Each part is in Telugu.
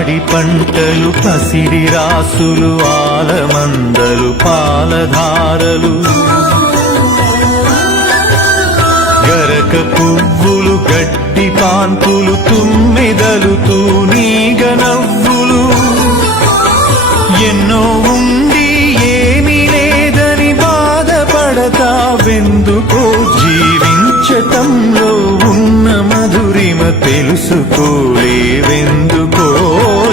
పాడి పంటలు పసిడి రాసులు ఆలమందలు పాలధారలు గరక పువ్వులు గడ్డి పాన్పులు తుమ్మెదలు తూనీగ నవ్వులు ఎన్నో ఉండి ఏమీ లేదని బాధపడతావెందుకో జీవించటంలో ఉన్న మధురిమ తెలుసుకోలేవెందుకో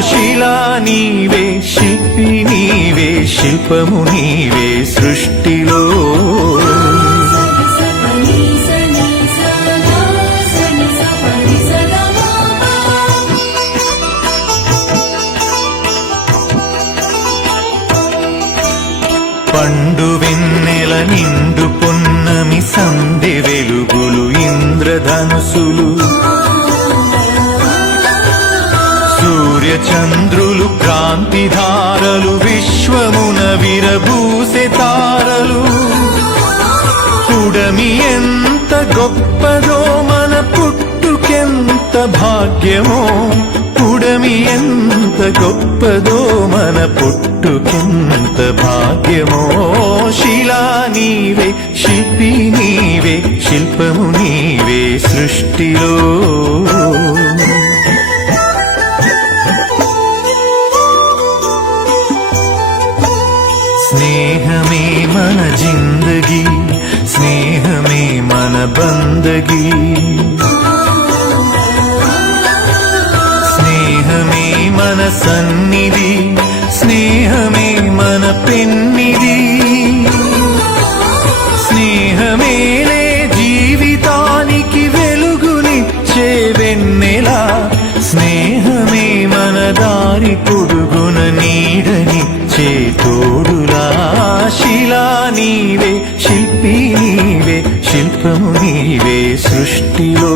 శిలా నీవే శిల్పి నీవే శిల్పము నీవే సృష్టిలో పండు వెన్నెల నిండు పొన్నమి సందె వెలుగులు ఇంద్రధనుసులు సూర్య చంద్రులు క్రాంతిధారలు విశ్వమున విరబూసె తారలు పుడమి ఎంత గొప్పదో మన పుట్టుకెంత భాగ్యమో పుడమి ఎంత గొప్పదో మన పుట్టుకెంత భాగ్యమో శిలా నీవే శిల్పి నీవే శిల్పము నీవే సృష్టిలో స్నేహమే మన జిందగీ స్నేహమే మన బందగీ స్నేహమే మన సన్నిధి స్నేహమే మన పెన్నిధి స్నేహమేలే జీవితానికి వెలుగునిచ్చే వెన్నెలా స్నేహమే మన దారి పొడుగున నీడనిచ్చే తోడులా శిలా నీవే శిల్పి నీవే శిల్పము నీవే సృష్టిలో